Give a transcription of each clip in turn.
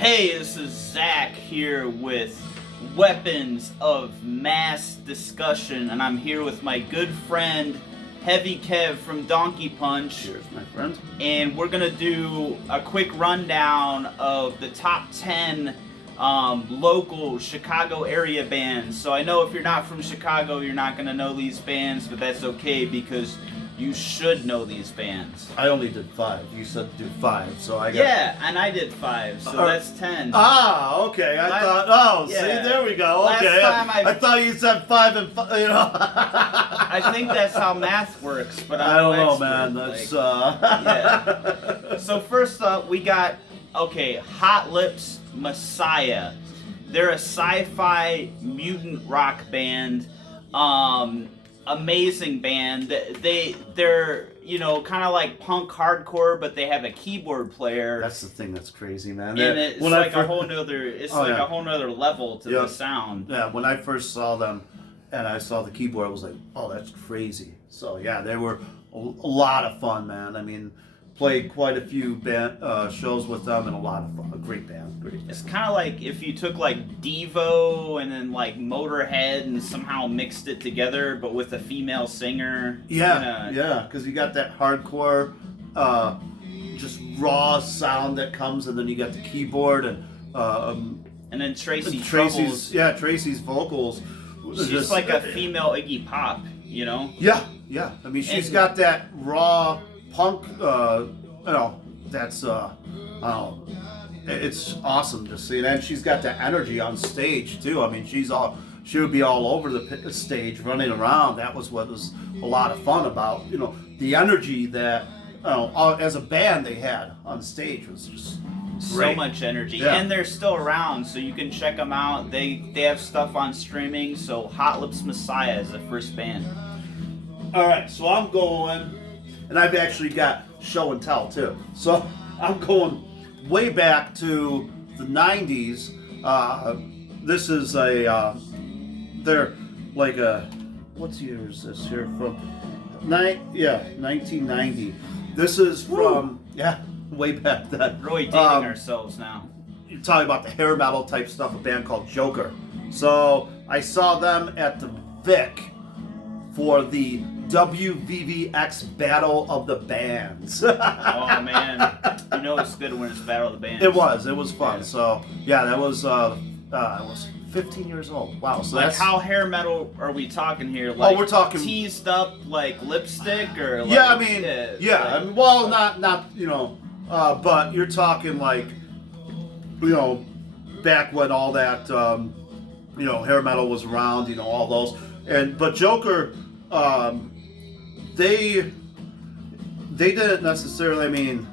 Hey, this is Zach here with Weapons of Mass Discussion, and I'm here with my good friend Heavy Kev from Donkey Punch. Cheers, my friend. And we're gonna do a quick rundown of the top 10 local Chicago area bands. So I know if you're not from Chicago, you're not gonna know these bands, but that's okay because you should know these bands. I only did 5. You said to do 5, so I got... Yeah, and I did 5, so that's 10. Ah, okay. See, there we go. Last Okay. time I thought you said 5 and 5, I think that's how math works, but I don't know, expert, man. That's, yeah. So first up, we got, Hot Lips Messiah. They're a sci-fi mutant rock band. Amazing band. They're kind of like punk hardcore, but they have a keyboard player. That's the thing that's crazy, man. And it's like a whole nother level to the sound. Yeah, when I first saw them and I saw the keyboard, I was like, oh, that's crazy. So yeah, they were a lot of fun, man. I mean, played quite a few shows with them and a lot of fun. A great band. It's kind of like if you took like Devo and then like Motorhead and somehow mixed it together, but with a female singer. Yeah, because you got that hardcore, just raw sound that comes, and then you got the keyboard and then Tracy's vocals. She's just like a female Iggy Pop, you know? Yeah. I mean, she's got that raw punk. It's awesome to see, and she's got that energy on stage too. I mean, she would be all over the stage, running around. That was what was a lot of fun about, the energy that, as a band they had on stage was just great. So much energy, yeah. And they're still around, so you can check them out. They have stuff on streaming. So Hot Lips Messiah is the first band. All right, so I'm going, and I've actually got show and tell too. So I'm going way back to the 90s. This is they're like what year is this here from? 1990. This is from, way back then. Really dating ourselves now. You're talking about the hair metal type stuff, a band called Joker. So I saw them at the Vic for the WVVX Battle of the Bands. Oh man, it's good when it's Battle of the Bands. It was fun. Yeah. So yeah, that was I was 15 years old. Wow. So like, how hair metal are we talking here? Like, we're talking teased up like lipstick or like, I mean, well, not but you're talking like, back when all that hair metal was around, all those, but Joker, they didn't necessarily. I mean,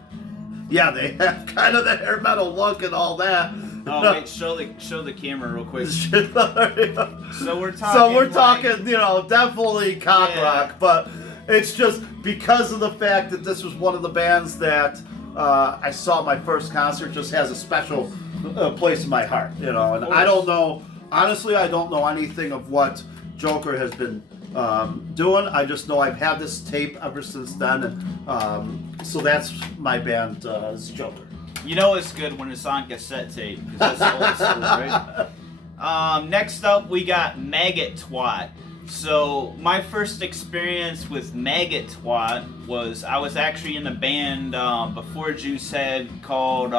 yeah, they have kind of the hair metal look and all that. Oh wait, show the camera real quick. So we're talking, definitely cock rock, but it's just because of the fact that this was one of the bands that I saw at my first concert. Just has a special place in my heart, and I don't know. Honestly, I don't know anything of what Joker has been doing. I just know I've had this tape ever since then, and so that's my band, is Joker. It's good when it's on cassette tape, because that's old school, right? Next up, we got Maggot Twat. So my first experience with Maggot Twat was I was actually in a band before Juice Head called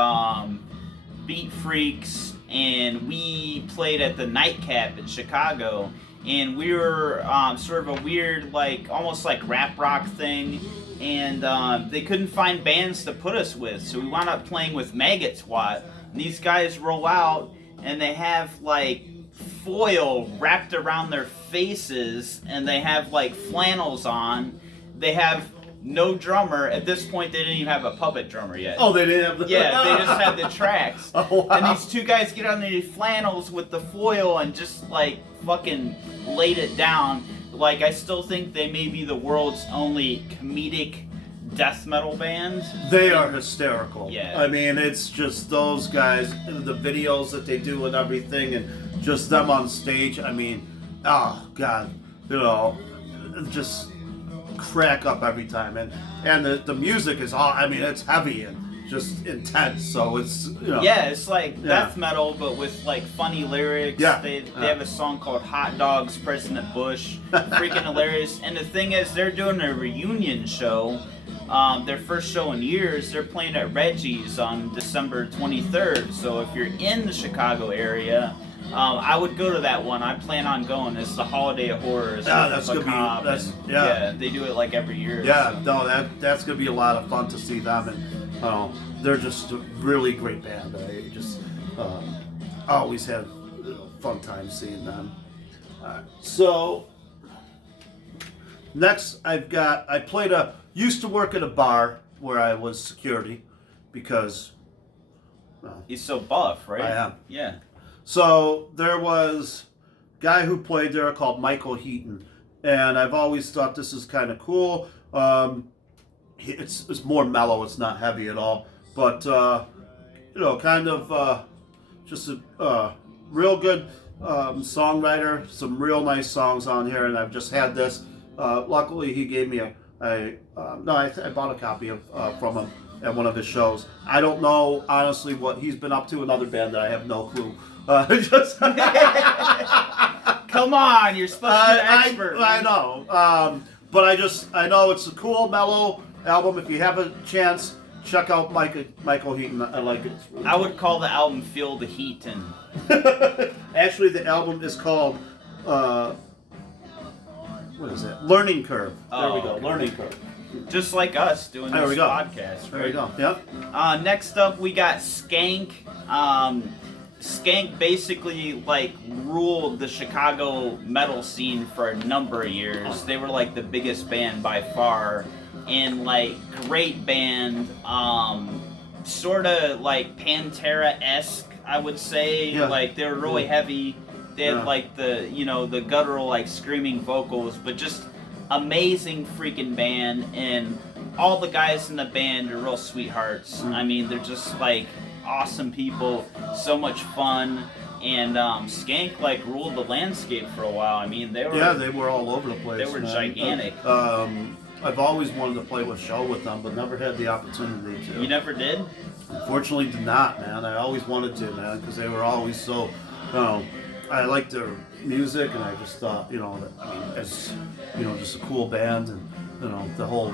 Beat Freaks, and we played at the Nightcap in Chicago. And we were sort of a weird, almost like rap rock thing, and they couldn't find bands to put us with, so we wound up playing with Maggot Twat. And these guys roll out, and they have foil wrapped around their faces, and they have flannels on. They have no drummer. At this point, they didn't even have a puppet drummer yet. Oh, they didn't have the... Yeah, they just had the tracks. Oh, wow. And these two guys get on these flannels with the foil and just fucking laid it down. I still think they may be the world's only comedic death metal band. They are hysterical. Yeah. I mean, it's just those guys, the videos that they do and everything, and just them on stage. I mean, oh God, just crack up every time. And the music is all, I mean, it's heavy and just intense. So it's Yeah, it's like Yeah. death metal, but with like funny lyrics. Yeah. They have a song called "Hot Dogs, President Bush," freaking hilarious. And the thing is, they're doing a reunion show. Their first show in years. They're playing at Reggie's on December 23rd. So if you're in the Chicago area, I would go to that one. I plan on going. It's the Holiday of Horrors. Yeah, with that's gonna be- Macabre that's- and- yeah. They do it like every year. Yeah, so. no, that's gonna be a lot of fun to see them, and they're just a really great band. I just always had fun time seeing them. So next, I used to work at a bar where I was security because He's so buff, right? I am. Yeah. So there was a guy who played there called Michael Heaton, and I've always thought this is kind of cool. It's more mellow. It's not heavy at all, but kind of just a real good songwriter. Some real nice songs on here, and I've just had this. Luckily, he gave me I bought a copy of from him at one of his shows. I don't know honestly what he's been up to. Another band that I have no clue. Just Come on, you're supposed to be an expert. I know, but I know it's a cool, mellow album. If you have a chance, check out Michael Heaton. I like it. It's really I would call the album "Feel the Heat" and cool. Actually, the album is called what is it? Learning Curve. There we go. okay. Learning Curve. just like us doing There this we go. podcast. Right? There we go. Yep. Next up, we got Skank. Skank basically like ruled the Chicago metal scene for a number of years. They were like the biggest band by far, and like great band. Sort of like Pantera-esque, I would say. Yeah. Like they were really heavy. They had Yeah. like the guttural like screaming vocals, but just amazing freaking band, and all the guys in the band are real sweethearts. I mean, they're just like awesome people, so much fun, and Skank like ruled the landscape for a while. I mean, they were all over the place. They were man. gigantic. I've always wanted to play with show with them, but never had the opportunity to. You never did? Unfortunately, did not, man. I always wanted to, man, because they were always so. I liked their music, and I just thought, as just a cool band, and the whole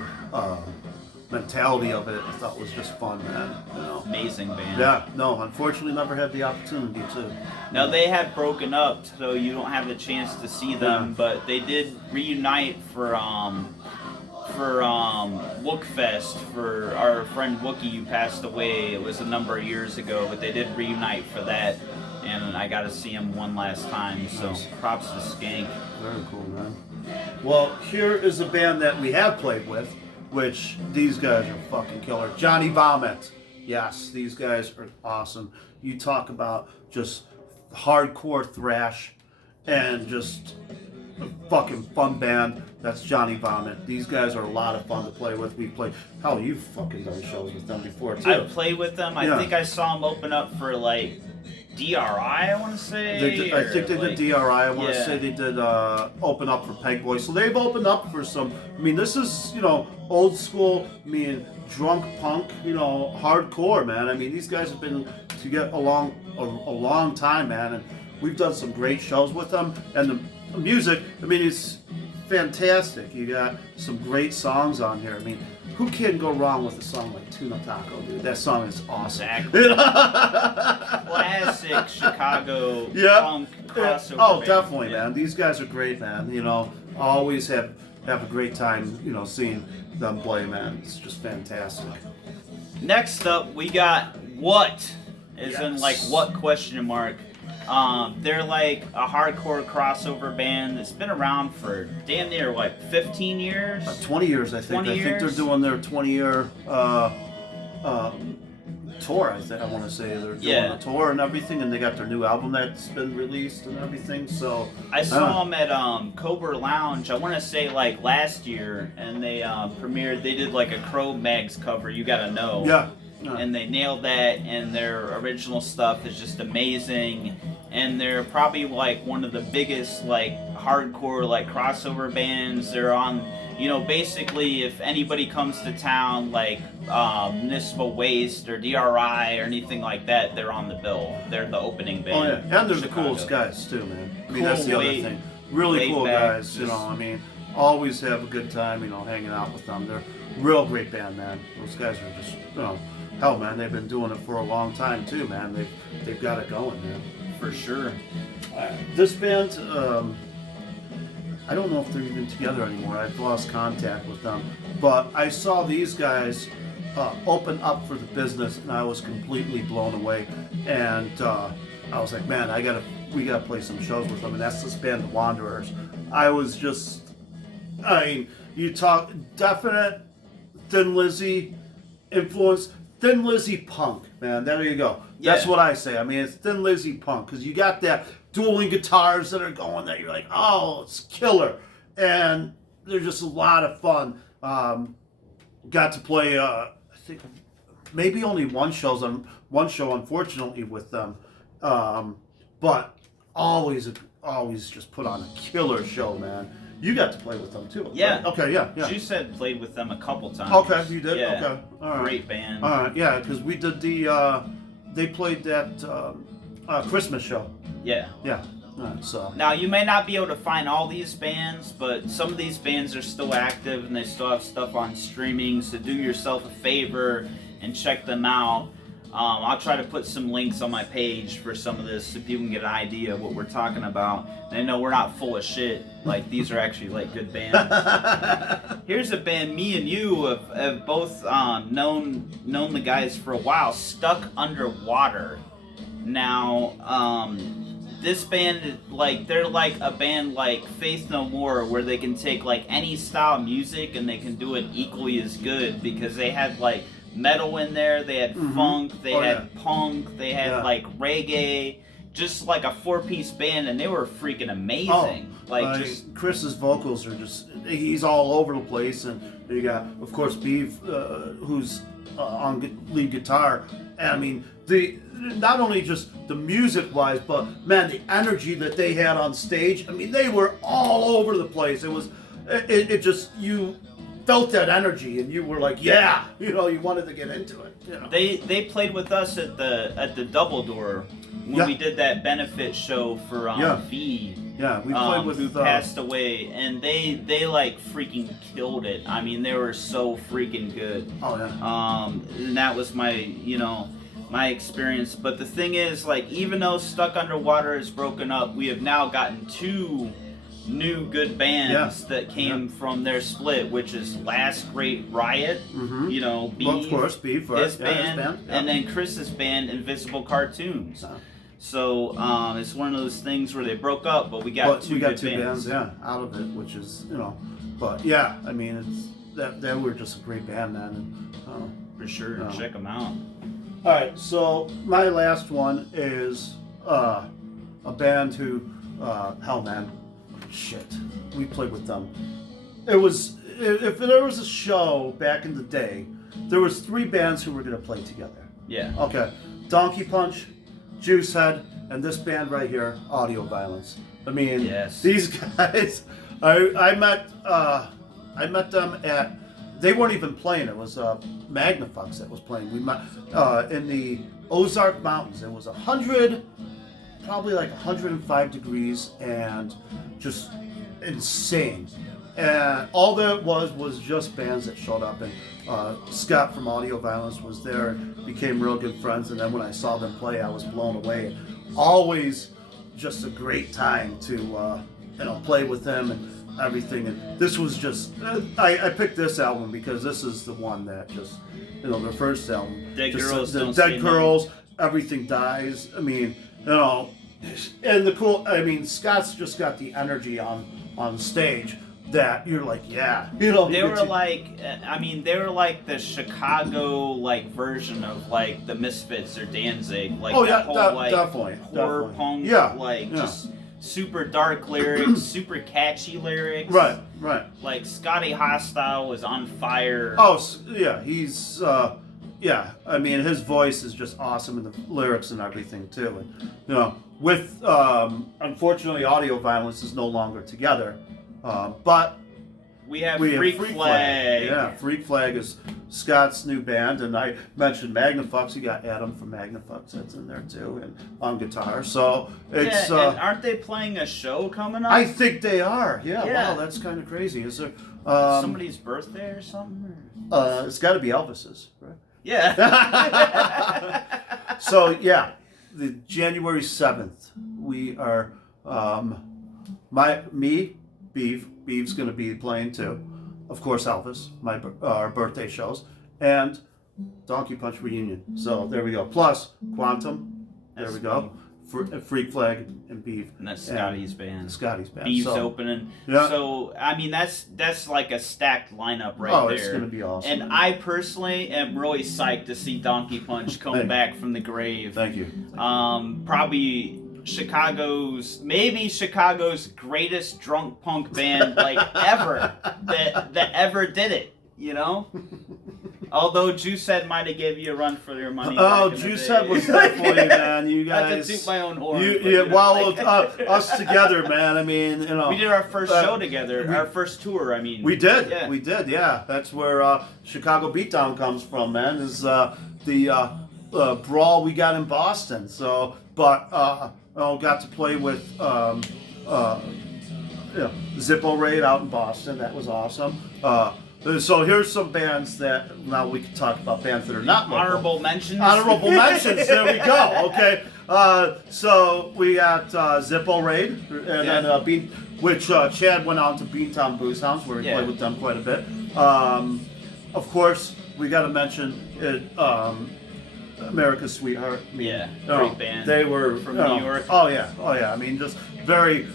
mentality of it, I thought was just fun, man. Amazing band. Yeah, no, unfortunately, never had the opportunity to. Now they have broken up, so you don't have the chance to see them, Yeah. but they did reunite for Wookfest for our friend Wookie who passed away. It was a number of years ago, but they did reunite for that, and I got to see him one last time. So Nice. props to Skank. Very cool, man. Well, here is a band that we have played with, which these guys are fucking killer. Johnny Vomit. Yes, these guys are awesome. You talk about just hardcore thrash and just a fucking fun band. That's Johnny Vomit. These guys are a lot of fun to play with. We play. Hell, you've fucking done shows with them before too. I played with them. I Yeah. think I saw them open up for like DRI, I want to say. I think they did DRI. I want to yeah. say they did open up for Peg Boy. So they've opened up for some. I mean, this is old school. I mean, drunk punk. Hardcore, man. I mean, these guys have been together a long time, man, and we've done some great shows with them. And the music, I mean, it's fantastic. You got some great songs on here. I mean, who can go wrong with a song like Tuna Taco, dude? That song is awesome. Exactly. Classic Chicago punk crossover. Oh, band. definitely, Yeah. man. These guys are great, man. Always have a great time, seeing them play, man. It's just fantastic. Next up, we got What? As in Yes. like what question mark. They're like a hardcore crossover band that's been around for damn near 15 years. 20 years, I think. 20 I think they're years? doing their 20-year tour. I want to say they're doing a tour and everything, and they got their new album that's been released and everything. So I saw them at Cobra Lounge. I want to say like last year, and they premiered. They did like a Crow Mags cover. You gotta know. yeah. And they nailed that, and their original stuff is just amazing, and they're probably like one of the biggest like hardcore like crossover bands. They're on, you know, basically if anybody comes to town like Municipal Waste or DRI or anything like that, they're on the bill. They're the opening band. Oh yeah, and they're the Chicago. coolest guys too, man. I mean, Cool, that's the other laid- thing. Really laid cool back, guys, you just- know. I mean, always have a good time, you know, hanging out with them. They're real great band, man. Those guys are just, you know, hell, man. They've been doing it for a long time too, man. They've got it going, man. For sure. This band, I don't know if they're even together anymore. I've lost contact with them, but I saw these guys open up for the business, and I was completely blown away. And I was like, man, we gotta play some shows with them. And that's this band, The Wanderers. I was just, I mean, you talk definite Thin Lizzy influence. Thin Lizzy punk, man. There you go. That's Yeah. what I say. I mean, it's Thin Lizzy punk because you got that dueling guitars that are going that you're like, oh, it's killer, and they're just a lot of fun. Got to play, I think, maybe only one show, unfortunately, with them, but always just put on a killer show, man. You got to play with them too. Yeah. Right? Okay. Yeah. You said played with them a couple times. Okay, you did? Yeah. Okay. All right. Great band. All right, yeah, because we did they played that Christmas show. Yeah. Yeah. All right, so. Now, you may not be able to find all these bands, but some of these bands are still active and they still have stuff on streaming, so do yourself a favor and check them out. I'll try to put some links on my page for some of this so people can get an idea of what we're talking about. And I know we're not full of shit. Like, these are actually, like, good bands. Here's a band me and you have both known the guys for a while, Stuck Underwater. Now, this band, like, they're like a band like Faith No More, where they can take, like, any style of music and they can do it equally as good, because they had, like, metal in there, they had funk, they had punk, they had like reggae, just like a four-piece band, and they were freaking amazing. Just Chris's vocals are he's all over the place, and you got, of course, Beef, who's on lead guitar. And I mean, not only just the music-wise, but man, the energy that they had on stage. I mean, they were all over the place. It just, you felt that energy, and you were like, yeah, you know, you wanted to get into it. You know. They played with us at the Double Door when we did that benefit show for V. Yeah, we played with who passed away, and they like freaking killed it. I mean, they were so freaking good. Oh yeah. And that was my my experience. But the thing is, like, even though Stuck Underwater is broken up, we have now gotten two new good bands that came from their split, which is Last Great Riot, you know, Beef, well, of course, Beef, right? his band, and then Chris's band, Invisible Cartoons. So it's one of those things where they broke up, but we got two bands, out of it, which is, you know, but yeah, I mean, it's they were just a great band, man. And, for sure, check them out. All right, so my last one is a band who, hell, man. Shit, we played with them. It was, if there was a show back in the day, there was three bands who were gonna play together. Yeah. Okay, Donkey Punch, Juicehead, and this band right here, Audio Violence. I mean, these guys. I met them at. They weren't even playing. It was Magnafux that was playing. We met in the Ozark Mountains. It was 100. Probably like 105 degrees and just insane. And all that was just bands that showed up. And Scott from Audio Violence was there and became real good friends. And then when I saw them play, I was blown away. Always just a great time to play with them and everything. And this was just, I picked this album because this is the one that just, their first album. Dead Girls, Everything Dies. I mean, and Scott's just got the energy on stage that you're like, yeah, They were like the Chicago like version of like the Misfits or Danzig, like definitely horror punk, just super dark lyrics, super catchy lyrics. Right. Like Scotty Hostile was on fire. Oh yeah, he's. I mean, his voice is just awesome, and the lyrics and everything too. And with unfortunately, Audio Violence is no longer together, but we have we Freak have Flag. Yeah, Freak Flag is Scott's new band, and I mentioned Magnafux. You got Adam from Magnafux that's in there too, and on guitar. So it's. Yeah, and aren't they playing a show coming up? I think they are. Yeah. Yeah. Wow, that's kind of crazy. Is there somebody's birthday or something? It's got to be Elvis's, right? Yeah. So yeah, the January 7th, we are Beeve's going to be playing too. Of course, Elvis, our birthday shows, and Donkey Punch reunion. So there we go. Plus Quantum. There we go. Freak Flag and Beeve. And that's Scotty's band. Scotty's band. Beeve's so, opening. Yeah. So I mean that's like a stacked lineup right there. Oh, it's gonna be awesome. And I personally am really psyched to see Donkey Punch come back from the grave. Thank you. Probably maybe Chicago's greatest drunk punk band like ever that ever did it, you know? Although Juicehead might have gave you a run for your money. Oh, Juicehead was definitely, man. You guys. I can toot my own horn. Us together, man. I mean, you know. We did our first show together, our first tour. I mean. We did. Yeah. We did. Yeah, that's where Chicago Beatdown comes from, man. Is the brawl we got in Boston. So, but got to play with Zippo Raid out in Boston. That was awesome. So here's some bands that now we can talk about bands that are not local. Honorable mentions. Honorable mentions. There we go. Okay. So we got Zippo Raid, and then which Chad went on to Beantown Booze Hounds, where he played with them quite a bit. Of course, we got to mention it. America's Sweetheart. Great band. They were from New York. Oh yeah. I mean, just very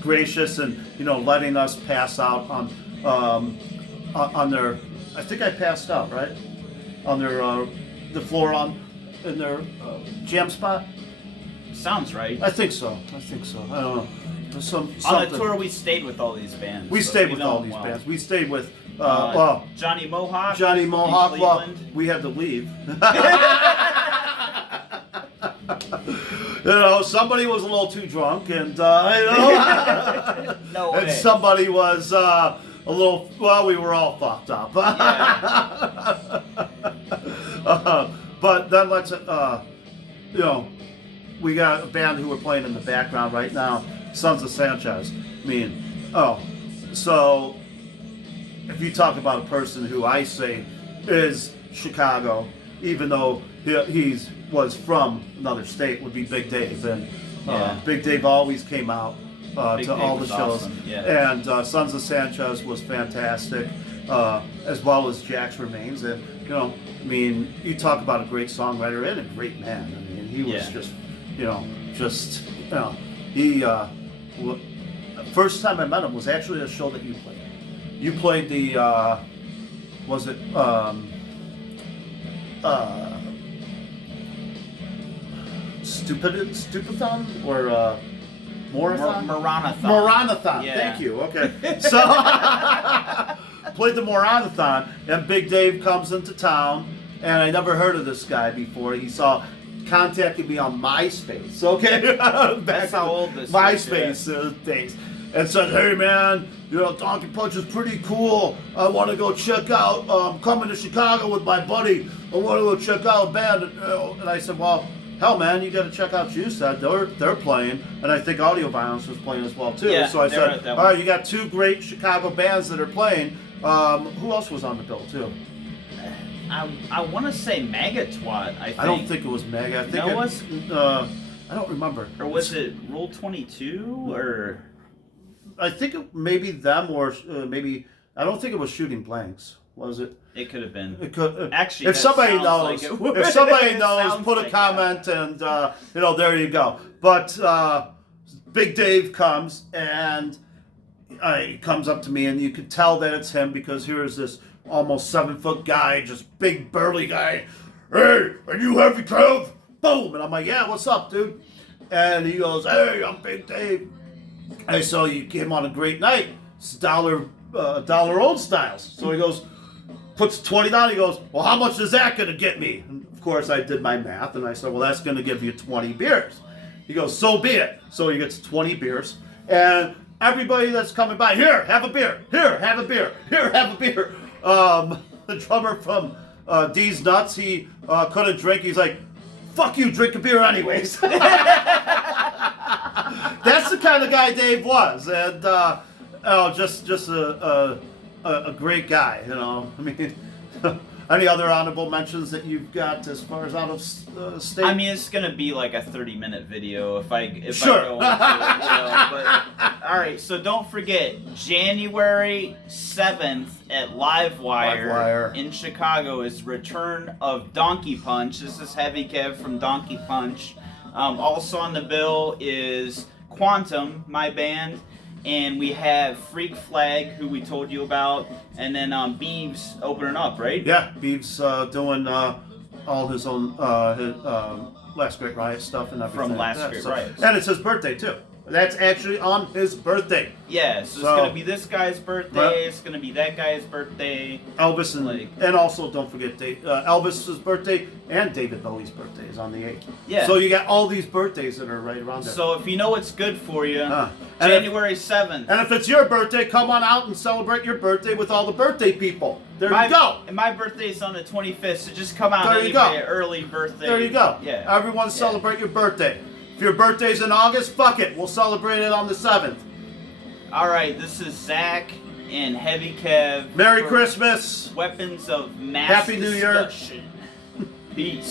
gracious and letting us pass out on their. I think I passed out right on their the floor in their jam spot. Sounds right. I think so. I don't know. There's on the tour, we stayed with all these bands. We stayed with all these bands. We stayed with Johnny Mohawk. Well, we had to leave. Somebody was a little too drunk, and No way. And somebody was a little. Well, we were all fucked up. But then let's we got a band who are playing in the background right now, Sons of Sanchez. So if you talk about a person who I say is Chicago, even though he was from another state, would be Big Dave. And Big Dave always came out to all the shows. Awesome. Yeah. And Sons of Sanchez was fantastic, as well as Jack's Remains. And, you talk about a great songwriter and a great man. I mean, he was first time I met him was actually a show that you played. You played the, Stupidathon or Morathon? Moranathon. Yeah. Thank you. Okay. So played the Moranathon, and Big Dave comes into town, and I never heard of this guy before. He contacted me on MySpace. Okay. That's how old this MySpace days. And said, hey man, Donkey Punch is pretty cool. I want to go check out, coming to Chicago with my buddy. I want to go check out a band. And I said, well, hell man, you got to check out Juicehead. They're playing. And I think Audio Violence was playing as well too. Yeah, so I said, all right, you got two great Chicago bands that are playing. Who else was on the bill too? I want to say Magatwat, I think. I don't think it was Mag. I think it was? I don't remember. Or was it Rule 22 or... I think maybe them or maybe I don't think it was Shooting Blanks, was it? It could have been. It could. Actually, if somebody knows, put a like comment and there you go. But Big Dave comes and he comes up to me and you could tell that it's him because here's this almost 7-foot guy, just big burly guy. Hey, are you Heavy Kev? Boom, and I'm like, yeah, what's up, dude? And he goes, hey, I'm Big Dave. I saw you came on a great night. It's dollar old styles. So he goes, puts 20 down. He goes, well, how much is that going to get me? And of course, I did my math, and I said, well, that's going to give you 20 beers. He goes, so be it. So he gets 20 beers, and everybody that's coming by, here, have a beer. Here, have a beer. Here, have a beer. The drummer from D's Nuts, he couldn't drink. He's like, fuck you, drink a beer anyways. That's the kind of guy Dave was, and just a great guy, you know. I mean, any other honorable mentions that you've got as far as out of state? I mean, it's gonna be like a 30-minute video if I Sure. go into it, you know, but all right. So don't forget January 7th at Livewire in Chicago is Return of Donkey Punch. This is Heavy Kev from Donkey Punch. Also on the bill is Quantum, my band. And we have Freak Flag, who we told you about, and then Beeves opening up, right? Yeah, Beeves doing all his own Last Great Riot stuff and everything. From Last Great Riot. And it's his birthday, too. That's actually on his birthday. Yeah, so it's going to be this guy's birthday, it's going to be that guy's birthday. Elvis and also don't forget Elvis's birthday and David Bowie's birthday is on the 8th. Yeah. So you got all these birthdays that are right around there. So if you know what's good for you, And January 7th. And if it's your birthday, come on out and celebrate your birthday with all the birthday people. There you go. And my birthday's on the 25th, so just come out There you go. early birthday. There you go. Yeah. Everyone celebrate your birthday. If your birthday's in August, fuck it. We'll celebrate it on the 7th. All right, this is Zach and Heavy Kev. Merry Christmas. Weapons of Mass Happy New Year. Destruction. Peace.